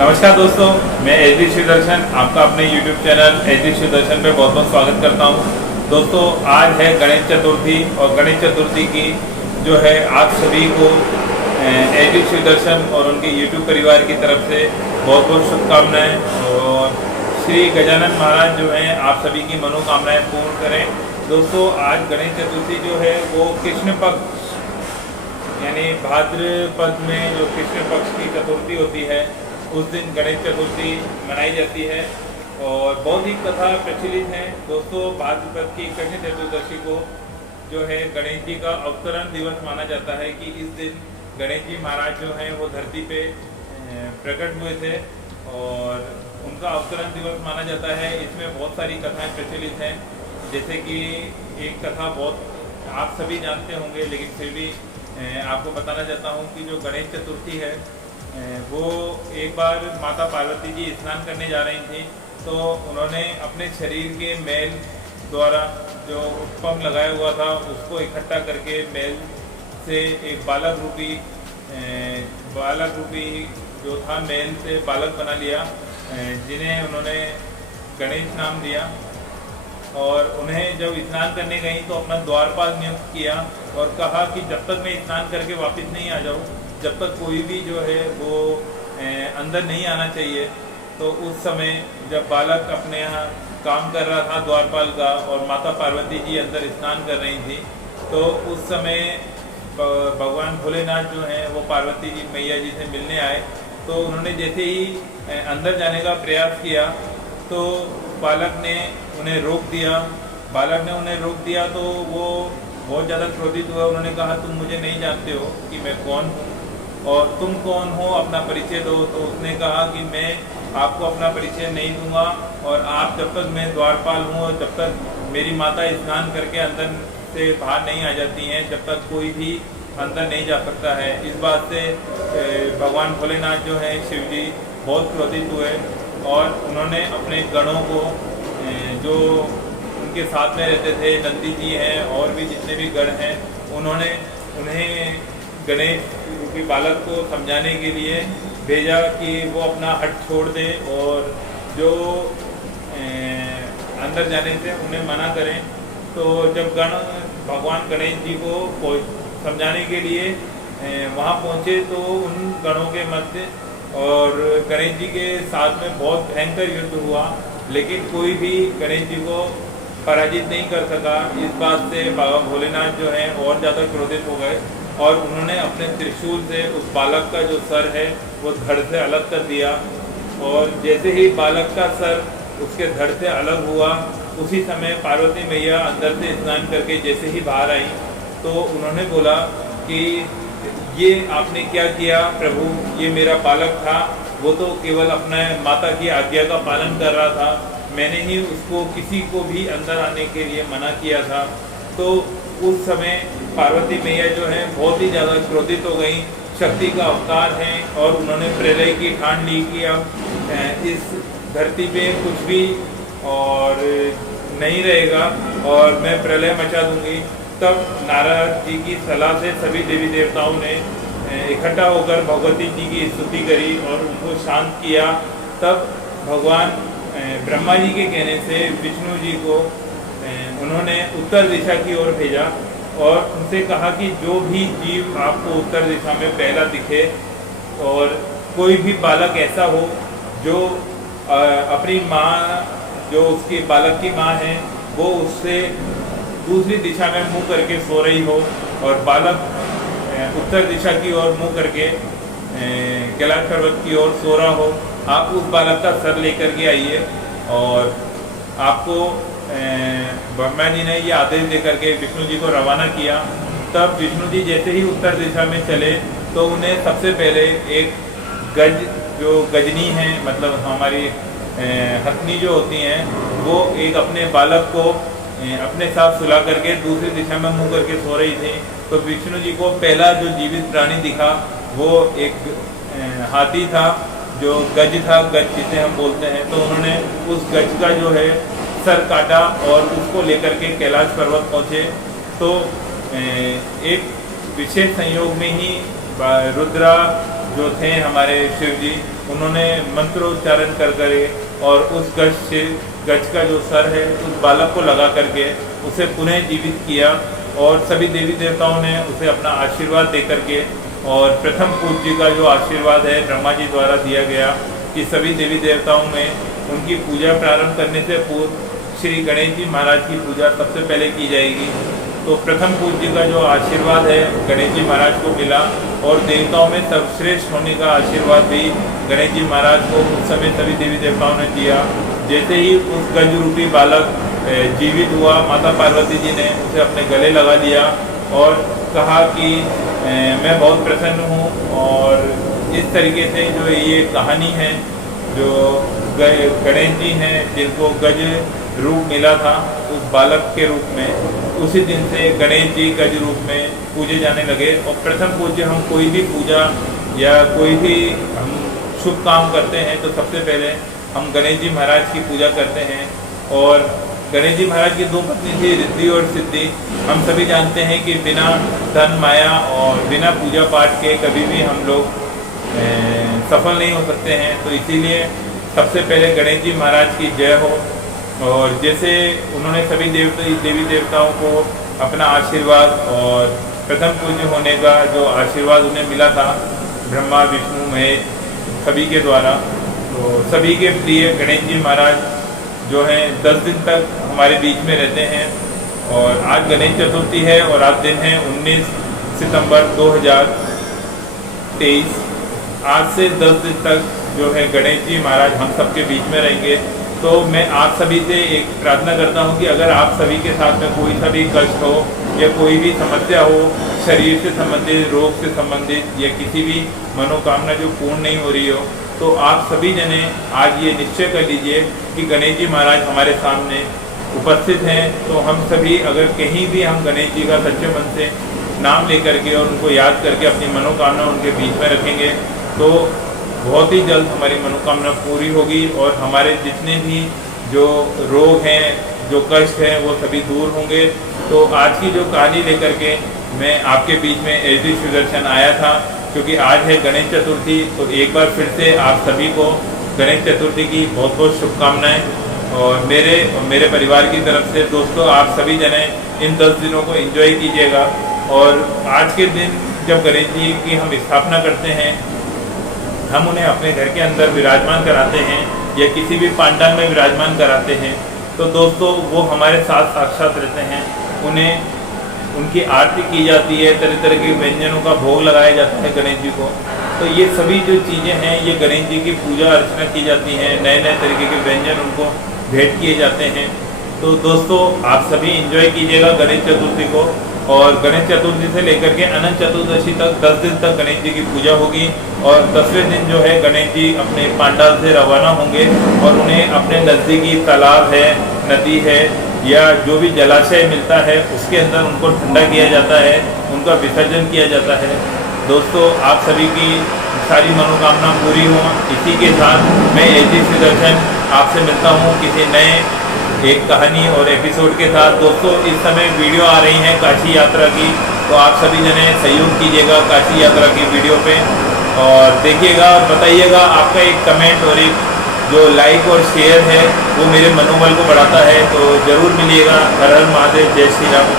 नमस्कार दोस्तों, मैं एच डी शिवदर्शन आपका अपने YouTube channel H D Shivdarshan पे बहुत बहुत स्वागत करता हूं। दोस्तों, आज है गणेश चतुर्थी और गणेश चतुर्थी की जो है आप सभी को एच डी शिवदर्शन और उनके YouTube परिवार की तरफ से बहुत बहुत शुभकामनाएं। और श्री गजानन महाराज जो हैं आप सभी की मनोकामनाएं पूर्ण करें। दोस्तों, आज गणेश चतुर्थी जो है वो कृष्ण पक्ष यानी भाद्रपद में जो कृष्ण पक्ष की चतुर्थी होती है उस दिन गणेश चतुर्थी मनाई जाती है और बहुत ही कथा प्रचलित है। दोस्तों, भाद्रपद की कृष्ण चतुर्दशी को जो है गणेश जी का अवतरण दिवस माना जाता है कि इस दिन गणेश जी महाराज जो हैं वो धरती पे प्रकट हुए थे और उनका अवतरण दिवस माना जाता है। इसमें बहुत सारी कथाएं प्रचलित हैं, जैसे कि एक कथा बहुत आप सभी जानते होंगे, लेकिन फिर भी आपको बताना चाहता हूँ कि जो गणेश चतुर्थी है वो एक बार माता पार्वती जी स्नान करने जा रही थी, तो उन्होंने अपने शरीर के मैल द्वारा जो उपम लगाया हुआ था उसको इकट्ठा करके मैल से एक बालक रूपी जो था मैल से बालक बना लिया, जिन्हें उन्होंने गणेश नाम दिया। और उन्हें जब स्नान करने गई तो अपना द्वारपाल नियुक्त किया और कहा कि जब तक मैं स्नान करके वापस नहीं आ जाऊँ, जब तक कोई भी जो है वो अंदर नहीं आना चाहिए। तो उस समय जब बालक अपने यहाँ काम कर रहा था द्वारपाल का और माता पार्वती जी अंदर स्नान कर रही थी, तो उस समय भगवान भोलेनाथ जो हैं वो पार्वती जी मैया जी से मिलने आए। तो उन्होंने जैसे ही अंदर जाने का प्रयास किया तो बालक ने उन्हें रोक दिया तो वो बहुत ज़्यादा क्रोधित हुआ। उन्होंने कहा, तुम मुझे नहीं जानते हो कि मैं कौन हूँ और तुम कौन हो, अपना परिचय दो। तो उसने कहा कि मैं आपको अपना परिचय नहीं दूंगा और आप जब तक मैं द्वारपाल हूँ और जब तक मेरी माता स्नान करके अंदर से बाहर नहीं आ जाती हैं, जब तक कोई भी अंदर नहीं जा सकता है। इस बात से भगवान भोलेनाथ जो हैं शिव जी बहुत क्रोधित हुए और उन्होंने अपने गणों को जो उनके साथ में रहते थे, नंदी जी हैं और भी जितने भी गण हैं, उन्हें गणेश रूपी बालक को समझाने के लिए भेजा कि वो अपना हट छोड़ दें और जो अंदर जाने से उन्हें मना करें। तो जब गण भगवान गणेश जी को समझाने के लिए वहाँ पहुँचे तो उन गणों के मध्य और गणेश जी के साथ में बहुत भयंकर युद्ध हुआ, लेकिन कोई भी गणेश जी को पराजित नहीं कर सका। इस बात से बाबा भोलेनाथ जो हैं और ज़्यादा क्रोधित हो गए और उन्होंने अपने त्रिशूल से उस बालक का जो सर है वो धड़ से अलग कर दिया। और जैसे ही बालक का सर उसके धड़ से अलग हुआ, उसी समय पार्वती मैया अंदर से स्नान करके जैसे ही बाहर आई तो उन्होंने बोला कि ये आपने क्या किया प्रभु, ये मेरा बालक था, वो तो केवल अपने माता की आज्ञा का पालन कर रहा था, मैंने ही उसको किसी को भी अंदर आने के लिए मना किया था। तो उस समय पार्वती मैया जो है बहुत ही ज़्यादा क्रोधित हो गई। शक्ति का अवतार हैं और उन्होंने प्रलय की ठान ली कि अब इस धरती पे कुछ भी और नहीं रहेगा और मैं प्रलय मचा दूंगी। तब नारद जी की सलाह से सभी देवी देवताओं ने इकट्ठा होकर भगवती जी की स्तुति करी और उनको शांत किया। तब भगवान ब्रह्मा जी के कहने से विष्णु जी को उन्होंने उत्तर दिशा की ओर भेजा और उनसे कहा कि जो भी जीव आपको उत्तर दिशा में पहला दिखे और कोई भी बालक ऐसा हो जो अपनी माँ जो उसकी बालक की माँ है वो उससे दूसरी दिशा में मुंह करके सो रही हो और बालक उत्तर दिशा की ओर मुंह करके कैलाश पर्वत की ओर सो रहा हो, आप उस बालक का सर लेकर के आइए। और आपको ब्रह्मा जी ने ये आदेश देकर के विष्णु जी को रवाना किया। तब विष्णु जी जैसे ही उत्तर दिशा में चले तो उन्हें सबसे पहले एक गज जो गजनी है, मतलब हमारी हथनी जो होती हैं, वो एक अपने बालक को अपने साथ सुला करके दूसरी दिशा में मुंह करके सो रही थी। तो विष्णु जी को पहला जो जीवित प्राणी दिखा वो एक हाथी था, जो गज था, गज जिसे हम बोलते हैं। तो उन्होंने उस गज का जो है सर काटा और उसको लेकर के कैलाश पर्वत पहुँचे। तो एक विशेष संयोग में ही रुद्रा जो थे हमारे शिव जी, उन्होंने मंत्रोच्चारण कर करे और उस गज का जो सर है उस बालक को लगा करके उसे पुनः जीवित किया और सभी देवी देवताओं ने उसे अपना आशीर्वाद दे करके, और प्रथम पूज्य का जो आशीर्वाद है ब्रह्मा जी द्वारा दिया गया कि सभी देवी देवताओं में उनकी पूजा प्रारंभ करने से पूर्व श्री गणेश जी महाराज की पूजा सबसे पहले की जाएगी। तो प्रथम पूज्य का जो आशीर्वाद है गणेश जी महाराज को मिला और देवताओं में सर्वश्रेष्ठ होने का आशीर्वाद भी गणेश जी महाराज को उस समय सभी देवी देवताओं ने दिया। जैसे ही उस गज रूपी बालक जीवित हुआ, माता पार्वती जी ने उसे अपने गले लगा लिया और कहा कि मैं बहुत प्रसन्न हूँ। और इस तरीके से जो ये कहानी है, जो गणेश जी हैं जिनको गज रूप मिला था उस बालक के रूप में, उसी दिन से गणेश जी गज रूप में पूजे जाने लगे। और प्रथम पूज्य हम कोई भी पूजा या कोई भी हम शुभ काम करते हैं तो सबसे पहले हम गणेश जी महाराज की पूजा करते हैं। और गणेश जी महाराज की दो पत्नी थी, रिद्धि और सिद्धि। हम सभी जानते हैं कि बिना धन माया और बिना पूजा पाठ के कभी भी हम लोग सफल नहीं हो सकते हैं। तो इसीलिए सबसे पहले गणेश जी महाराज की जय हो। और जैसे उन्होंने सभी देवी देवताओं को अपना आशीर्वाद और प्रथम पूज्य होने का जो आशीर्वाद उन्हें मिला था ब्रह्मा विष्णु महेश सभी के द्वारा, तो सभी के प्रिय गणेश जी महाराज जो हैं 10 दिन तक हमारे बीच में रहते हैं। और आज गणेश चतुर्थी है और आज दिन है 19 सितंबर 2023। आज से 10 दिन तक जो है गणेश जी महाराज हम सबके बीच में रहेंगे। तो मैं आप सभी से एक प्रार्थना करता हूं कि अगर आप सभी के साथ में कोई सा भी कष्ट हो या कोई भी समस्या हो, शरीर से संबंधित, रोग से संबंधित या किसी भी मनोकामना जो पूर्ण नहीं हो रही हो, तो आप सभी जने आज ये निश्चय कर लीजिए कि गणेश जी महाराज हमारे सामने उपस्थित हैं। तो हम सभी अगर कहीं भी हम गणेश जी का सच्चे मन से नाम लेकर के और उनको याद करके अपनी मनोकामना उनके बीच में रखेंगे तो बहुत ही जल्द हमारी मनोकामना पूरी होगी और हमारे जितने भी जो रोग हैं, जो कष्ट हैं, वो सभी दूर होंगे। तो आज की जो कहानी लेकर के मैं आपके बीच में एसडी सुदर्शन आया था, क्योंकि आज है गणेश चतुर्थी। तो एक बार फिर से आप सभी को गणेश चतुर्थी की बहुत बहुत शुभकामनाएं। और मेरे परिवार की तरफ से दोस्तों, आप सभी जने इन 10 दिनों को एंजॉय कीजिएगा। और आज के दिन जब गणेश जी की हम स्थापना करते हैं, हम उन्हें अपने घर के अंदर विराजमान कराते हैं या किसी भी पांडाल में विराजमान कराते हैं, तो दोस्तों वो हमारे साथ साक्षात रहते हैं। उन्हें उनकी आरती की जाती है, तरह तरह के व्यंजनों का भोग लगाया जाता है गणेश जी को। तो ये सभी जो चीज़ें हैं, ये गणेश जी की पूजा अर्चना की जाती हैं, नए नए तरीके के व्यंजन उनको भेंट किए जाते हैं। तो दोस्तों, आप सभी एंजॉय कीजिएगा गणेश चतुर्थी को। और गणेश चतुर्थी से लेकर के अनंत चतुर्दशी तक 10 दिन तक गणेश जी की पूजा होगी। और 10वें दिन जो है गणेश जी अपने पांडाल से रवाना होंगे और उन्हें अपने नज़दीकी तालाब है, नदी है या जो भी जलाशय मिलता है उसके अंदर उनको ठंडा किया जाता है, उनका विसर्जन किया जाता है। दोस्तों, आप सभी की सारी मनोकामना पूरी हो। इसी के साथ मैं एसडी सुदर्शन आपसे मिलता हूँ किसी नए एक कहानी और एपिसोड के साथ। दोस्तों, इस समय वीडियो आ रही है काशी यात्रा की, तो आप सभी जने सहयोग कीजिएगा काशी यात्रा की वीडियो पे और देखिएगा और बताइएगा। आपका एक कमेंट और एक जो लाइक और शेयर है वो मेरे मनोबल को बढ़ाता है। तो ज़रूर मिलिएगा। हर हर महादेव, जय श्री राम।